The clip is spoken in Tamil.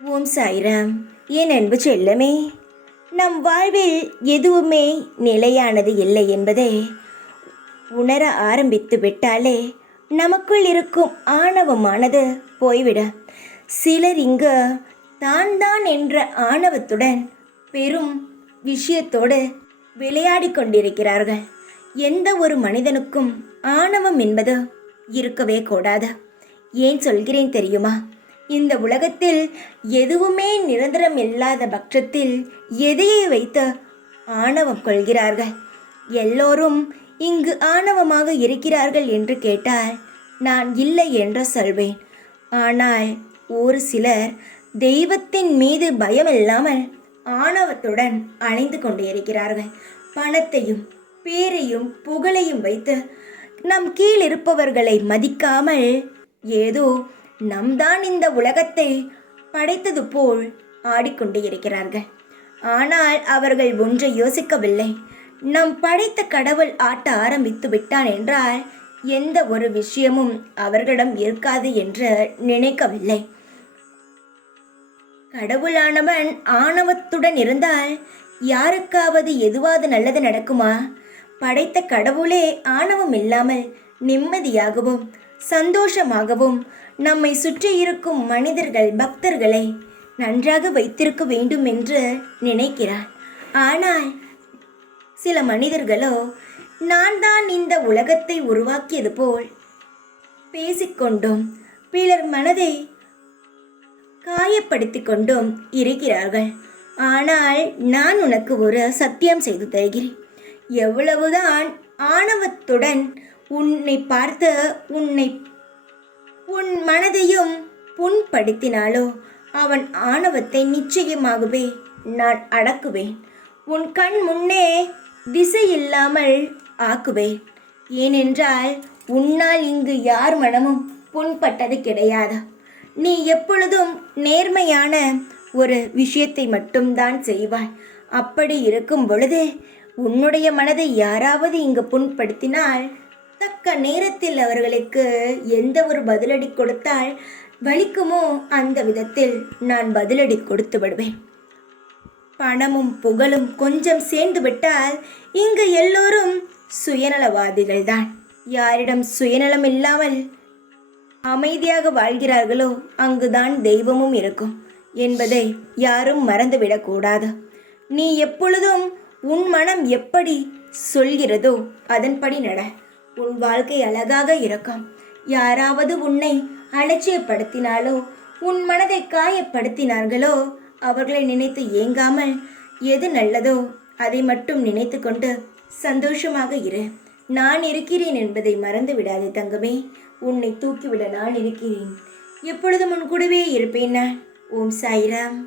ஓம் சாய்ராம். என் அன்பு செல்லமே, நம் வாழ்வில் எதுவுமே நிலையானது இல்லை என்பதை உணர ஆரம்பித்து விட்டாலே நமக்குள் இருக்கும் ஆணவமானது போய்விட. சிலர் இங்கு தான் தான் என்ற ஆணவத்துடன் பெரும் விஷயத்தோடு விளையாடி கொண்டிருக்கிறார்கள். எந்த ஒரு மனிதனுக்கும் ஆணவம் என்பது இருக்கவே கூடாது. ஏன் சொல்கிறேன் தெரியுமா? இந்த உலகத்தில் எதுவுமே நிரந்தரம் இல்லாத பட்சத்தில் எதையை வைத்து ஆணவம் கொள்கிறார்கள்? எல்லோரும் இங்கு ஆணவமாக இருக்கிறார்கள் என்று கேட்டால் நான் இல்லை என்று சொல்வேன். ஆனால் ஒரு சிலர் தெய்வத்தின் மீது பயமில்லாமல் ஆணவத்துடன் அலைந்து கொண்டு இருக்கிறார்கள். பணத்தையும் பேரையும் புகழையும் வைத்து நம் கீழ் இருப்பவர்களை மதிக்காமல் ஏதோ நம் தான் இந்த உலகத்தை படைத்தது போல் ஆடிக்கொண்டு இருக்கிறார்கள். ஆனால் அவர்கள் ஒன்றை யோசிக்கவில்லை. நம் படைத்த கடவுள் ஆட்ட ஆரம்பித்து விட்டான் என்றால் எந்த ஒரு விஷயமும் அவர்களிடம் இருக்காது என்று நினைக்கவில்லை. கடவுளானவன் ஆணவத்துடன் இருந்தால் யாருக்காவது எதுவாவது நல்லது நடக்குமா? படைத்த கடவுளே ஆணவம் இல்லாமல் நிம்மதியாகவும் சந்தோஷமாகவும் நம்மை சுற்றி இருக்கும் மனிதர்கள் பக்தர்களை நன்றாக வைத்திருக்க வேண்டும் என்று நினைக்கிறார். ஆனால் சில மனிதர்களோ நான் தான் இந்த உலகத்தை உருவாக்கியது போல் பேசிக்கொண்டும் பிறர் மனதை காயப்படுத்தி கொண்டும் இருக்கிறார்கள். ஆனால் நான் உனக்கு ஒரு சத்தியம் செய்து தருகிறேன். எவ்வளவுதான் ஆணவத்துடன் உன்னை பார்த்து உன் மனதையும் புண்படுத்தினாலோ அவன் ஆணவத்தை நிச்சயமாகவே நான் அடக்குவேன். உன் கண் முன்னே திசை இல்லாமல் ஆக்குவேன். ஏனென்றால் உன்னால் இங்கு யார் மனமும் புண்பட்டது கிடையாது. நீ எப்பொழுதும் நேர்மையான ஒரு விஷயத்தை மட்டும்தான் செய்வாய். அப்படி இருக்கும் பொழுது உன்னுடைய மனதை யாராவது இங்கு புண்படுத்தினால் தக்க நேரத்தில் அவர்களுக்கு எந்த ஒரு பதிலடி கொடுத்தால் வலிக்குமோ அந்த விதத்தில் நான் பதிலடி கொடுத்து விடுவேன். பணமும் புகழும் கொஞ்சம் சேர்ந்து விட்டால் இங்கு எல்லோரும் சுயநலவாதிகள் தான். யாரிடம் சுயநலம் இல்லாமல் அமைதியாக வாழ்கிறார்களோ அங்குதான் தெய்வமும் இருக்கும் என்பதை யாரும் மறந்துவிடக்கூடாது. நீ எப்பொழுதும் உன் மனம் எப்படி சொல்கிறதோ அதன்படி நட. உன் வாழ்க்கை அழகாக இருக்கும். யாராவது உன்னை அலட்சியப்படுத்தினாலோ உன் மனதை காயப்படுத்தினார்களோ அவர்களை நினைத்து ஏங்காமல் எது நல்லதோ அதை மட்டும் நினைத்து கொண்டு சந்தோஷமாக இரு. நான் இருக்கிறேன் என்பதை மறந்து விடாதே தங்கமே. உன்னை தூக்கிவிட நான் இருக்கிறேன். எப்பொழுதும் உன் கூடவே இருப்பேன் நான். ஓம் சாய்ராம்.